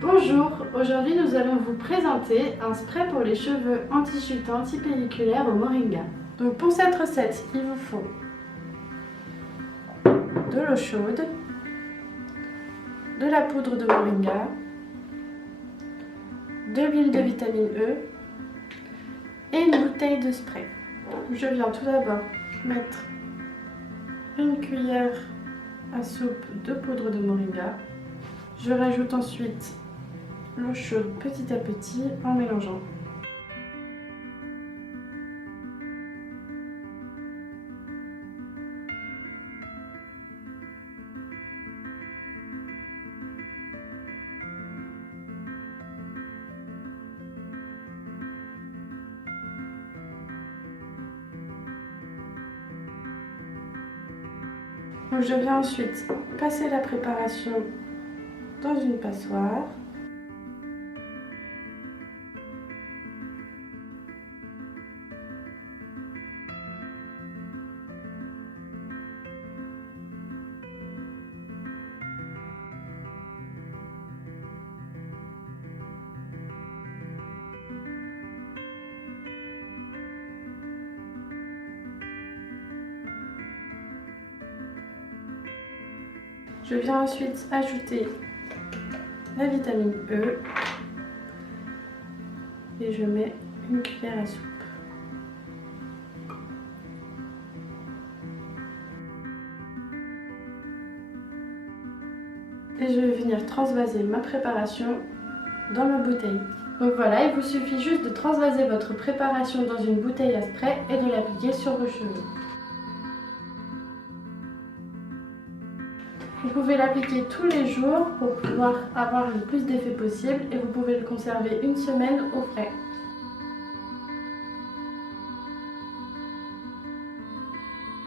Bonjour, aujourd'hui nous allons vous présenter un spray pour les cheveux anti-chute et anti-pelliculaire au moringa. Donc pour cette recette, il vous faut de l'eau chaude, de la poudre de moringa, de l'huile de vitamine E et une bouteille de spray. Je viens tout d'abord mettre une cuillère à soupe de poudre de moringa. Je rajoute ensuite l'eau chaude petit à petit en mélangeant. Donc je viens ensuite passer la préparation dans une passoire. Je viens ensuite ajouter la vitamine E et je mets une cuillère à soupe. Et je vais venir transvaser ma préparation dans ma bouteille. Donc voilà, il vous suffit juste de transvaser votre préparation dans une bouteille à spray et de l'appliquer sur vos cheveux. Vous pouvez l'appliquer tous les jours pour pouvoir avoir le plus d'effet possible et vous pouvez le conserver une semaine au frais.